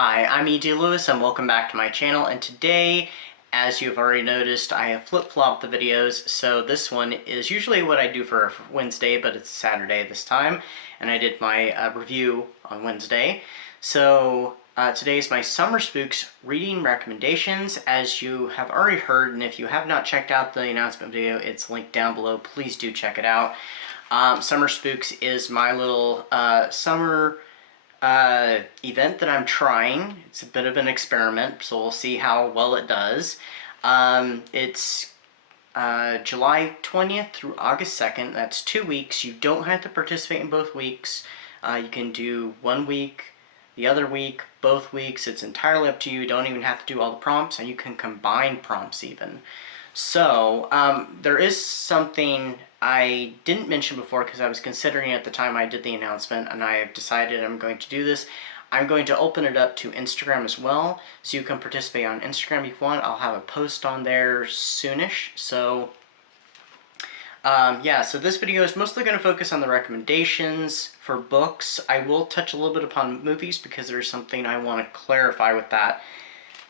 Hi, I'm E.D. Lewis and welcome back to my channel, and today, as you've already noticed, I have flip-flopped the videos. So this one is usually what I do for Wednesday, but it's Saturday this time, and I did my review on Wednesday. So today is my Summer Spooks reading recommendations, as you have already heard, and if you have not checked out the announcement video, it's linked down below. Please do check it out. Summer Spooks is my little summer event that I'm trying. It's a bit of an experiment, so we'll see how well it does. It's July 20th through August 2nd. That's 2 weeks. You don't have to participate in both weeks. You can do 1 week, the other week, both weeks. It's entirely up to you. You don't even have to do all the prompts, and you can combine prompts even. So, there is something I didn't mention before because I was considering at the time I did the announcement, and I have decided I'm going to do this. I'm going to open it up to Instagram as well, so you can participate on Instagram if you want. I'll have a post on there soonish. So, yeah, so this video is mostly going to focus on the recommendations for books. I will touch a little bit upon movies because there's something I want to clarify with that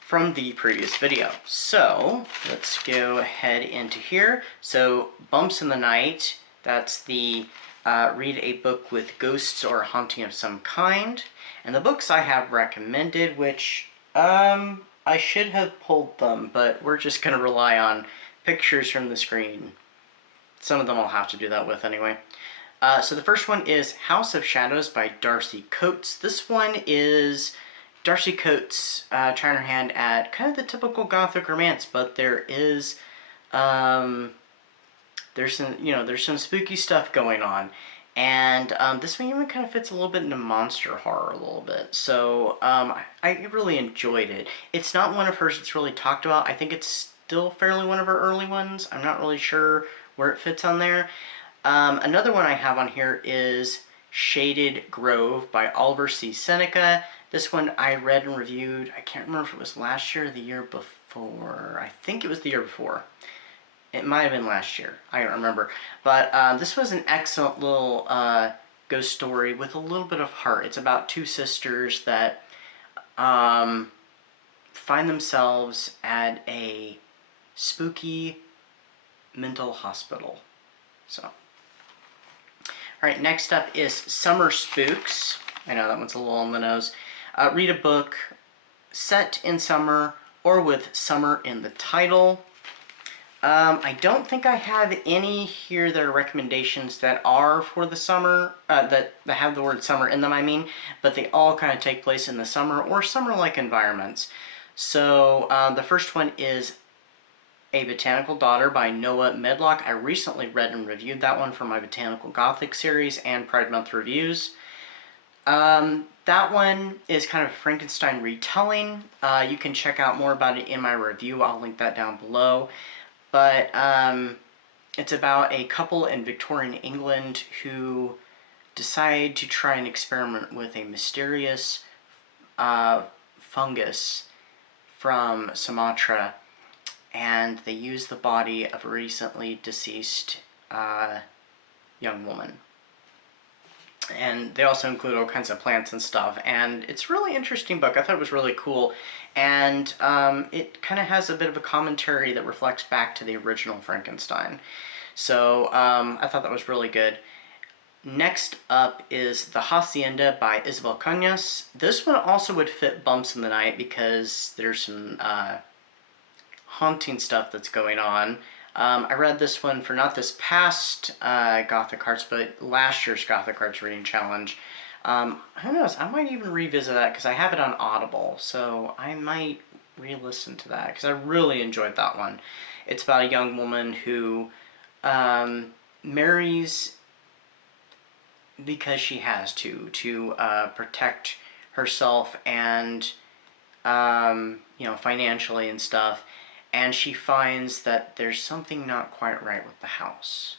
from the previous video. So let's go ahead into here. So Bumps in the Night, that's the read a book with ghosts or haunting of some kind. And the books I have recommended, which I should have pulled them, but we're just going to rely on pictures from the screen. Some of them I'll have to do that with anyway. So the first one is House of Shadows by Darcy Coates. This one is Darcy Coates trying her hand at kind of the typical gothic romance, but there is there's some spooky stuff going on, and this one even kind of fits a little bit into monster horror a little bit. So I really enjoyed it. It's not one of hers that's really talked about. I think it's still fairly one of her early ones. I'm not really sure where it fits on there. Another one I have on here is Shaded Grove by Oliver C. Seneca. This one I read and reviewed, I can't remember if it was last year or the year before. I think it was the year before. It might have been last year. I don't remember. But this was an excellent little ghost story with a little bit of heart. It's about two sisters that find themselves at a spooky mental hospital. So, alright, next up is Summer Spooks. I know that one's a little on the nose. Read a book set in summer or with summer in the title. I don't think I have any here that are recommendations that are for the summer, that have the word summer in them, I mean, but they all kind of take place in the summer or summer-like environments. So the first one is A Botanical Daughter by Noah Medlock. I recently read and reviewed that one for my Botanical Gothic series and Pride Month reviews. That one is kind of a Frankenstein retelling. You can check out more about it in my review. I'll link that down below. But it's about a couple in Victorian England who decide to try and experiment with a mysterious fungus from Sumatra, and they use the body of a recently deceased young woman. And they also include all kinds of plants and stuff, and it's a really interesting book. I thought it was really cool, and it kind of has a bit of a commentary that reflects back to the original Frankenstein. So I thought that was really good. Next up is The Hacienda by Isabel Cañas. This one also would fit Bumps in the Night because there's some haunting stuff that's going on. I read this one for not this past Gothic Hearts, but last year's Gothic Hearts Reading Challenge. Who knows, I might even revisit that because I have it on Audible, so I might re-listen to that because I really enjoyed that one. It's about a young woman who marries because she has to protect herself and, financially and stuff. And she finds that there's something not quite right with the house.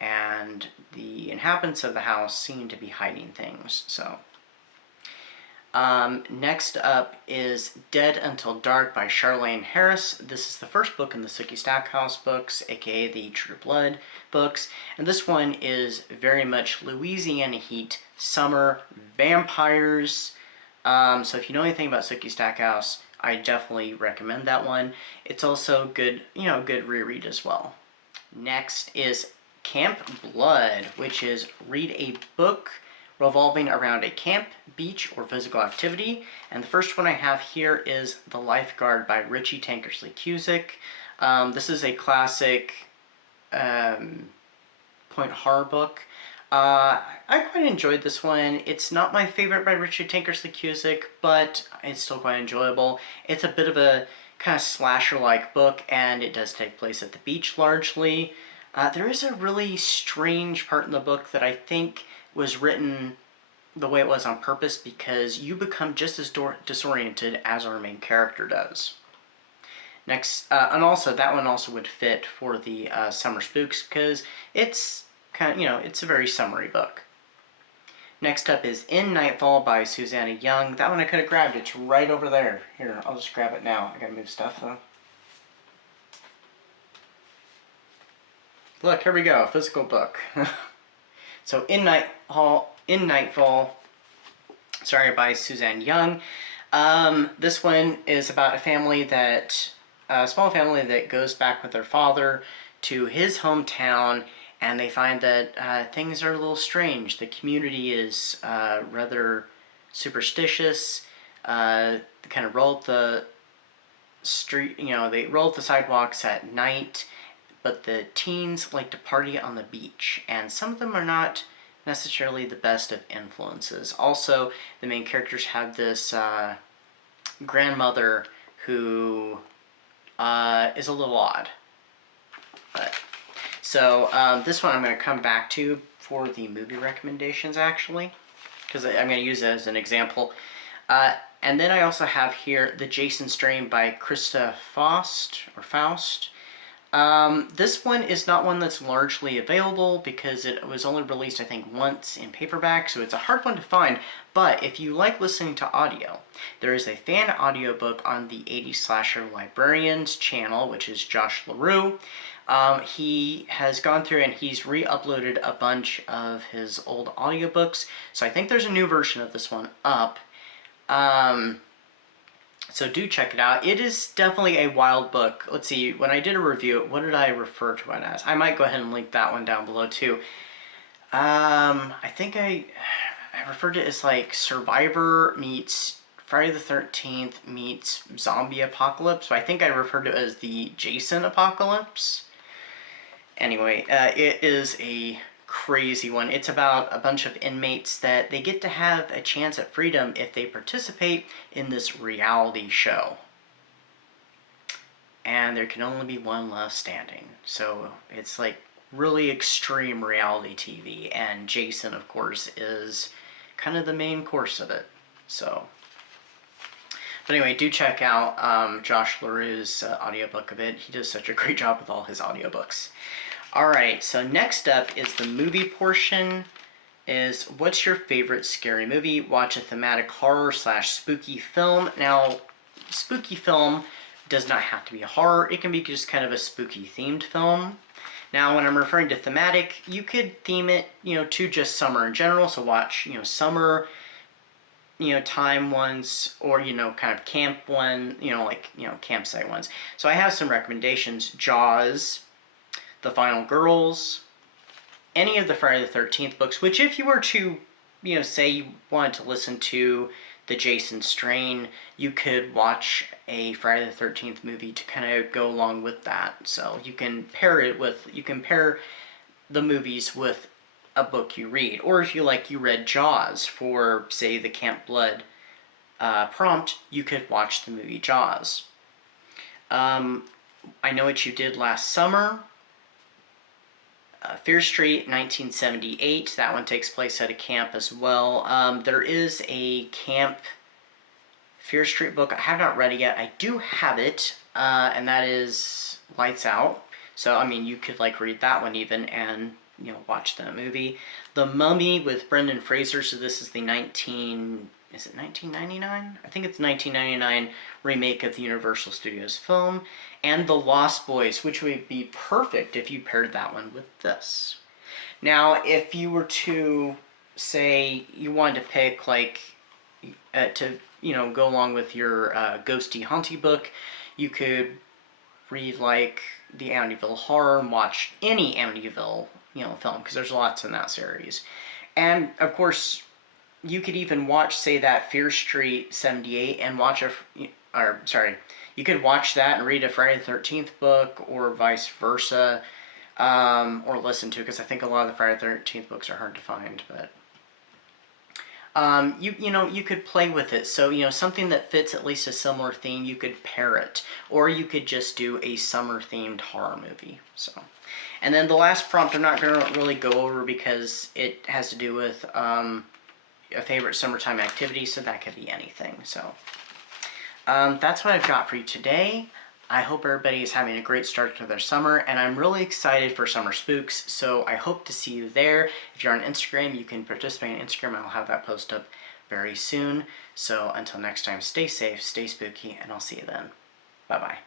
And the inhabitants of the house seem to be hiding things, so. Next up is Dead Until Dark by Charlaine Harris. This is the first book in the Sookie Stackhouse books, aka the True Blood books. And this one is very much Louisiana heat, summer, vampires, So if you know anything about Sookie Stackhouse, I definitely recommend that one. It's also good, good reread as well. Next is Camp Blood, which is read a book revolving around a camp, beach, or physical activity. And the first one I have here is The Lifeguard by Richie Tankersley Cusick. This is a classic point horror book. I quite enjoyed this one. It's not my favorite by Richard Tankersley Cusick, but it's still quite enjoyable. It's a bit of a kind of slasher-like book, and it does take place at the beach largely. There is a really strange part in the book that I think was written the way it was on purpose, because you become just as disoriented as our main character does. Next, and also that one also would fit for the Summer Spooks, because it's kind of, it's a very summery book. Next up is In Nightfall by Susanna Young. That one I could have grabbed. It's right over there. Here, I'll just grab it now. I gotta move stuff though. Look, here we go, a physical book. So In Nightfall, sorry, by Suzanne Young. This one is about a small family that goes back with their father to his hometown, and they find that things are a little strange. The community is rather superstitious. They kind of roll up the street, they roll up the sidewalks at night, but the teens like to party on the beach, and some of them are not necessarily the best of influences. Also, the main characters have this grandmother who is a little odd. So this one I'm going to come back to for the movie recommendations, actually, because I'm going to use it as an example. And then I also have here The Jason Strain by Krista Faust. This one is not one that's largely available because it was only released, I think, once in paperback, so it's a hard one to find. But if you like listening to audio, there is a fan audiobook on the 80s Slasher Librarians channel, which is Josh LaRue. He has gone through and he's re-uploaded a bunch of his old audiobooks, so I think there's a new version of this one up. So do check it out. It is definitely a wild book. Let's see, when I did a review, what did I refer to it as? I might go ahead and link that one down below too. I think I referred to it as like Survivor meets Friday the 13th meets Zombie Apocalypse, but I think I referred to it as the Jason Apocalypse. Anyway, it is a crazy one. It's about a bunch of inmates that they get to have a chance at freedom if they participate in this reality show. And there can only be one left standing. So it's like really extreme reality TV, and Jason, of course, is kind of the main course of it. So, but anyway, do check out Josh LaRue's audiobook of it. He does such a great job with all his audiobooks. Alright, so next up is the movie portion. Is what's your favorite scary movie? Watch a thematic horror / spooky film. Now, spooky film does not have to be horror. It can be just kind of a spooky themed film. Now, when I'm referring to thematic, you could theme it, to just summer in general. So watch, summer, time ones, or, kind of camp one, campsite ones. So I have some recommendations. Jaws, The Final Girls, any of the Friday the 13th books, which if you were to, say you wanted to listen to the Jason Strain, you could watch a Friday the 13th movie to kind of go along with that. So you can pair the movies with a book you read. Or if you read Jaws for, say, the Camp Blood prompt, you could watch the movie Jaws. I Know What You Did Last Summer, Fear Street, 1978. That one takes place at a camp as well. There is a Camp Fear Street book. I have not read it yet. I do have it, and that is Lights Out. So, you could, read that one even and, watch that movie. The Mummy with Brendan Fraser. So this is the 1999? I think it's 1999 remake of the Universal Studios film. And The Lost Boys, which would be perfect if you paired that one with this. Now, if you were to say you wanted to pick to go along with your ghosty haunty book. You could read like the Amityville Horror and watch any Amityville film, because there's lots in that series. And of course, you could even watch, say, that Fear Street 78 and watch you could watch that and read a Friday the 13th book, or vice versa, or listen to, because I think a lot of the Friday the 13th books are hard to find, but you could play with it. So, something that fits at least a similar theme, you could pair it. Or you could just do a summer-themed horror movie. So, and then the last prompt I'm not going to really go over, because it has to do with a favorite summertime activity, so that could be anything. So, that's what I've got for you today. I hope everybody is having a great start to their summer, and I'm really excited for Summer Spooks, so I hope to see you there. If you're on Instagram, you can participate on Instagram. I'll have that post up very soon. So until next time, stay safe, stay spooky, and I'll see you then. Bye-bye.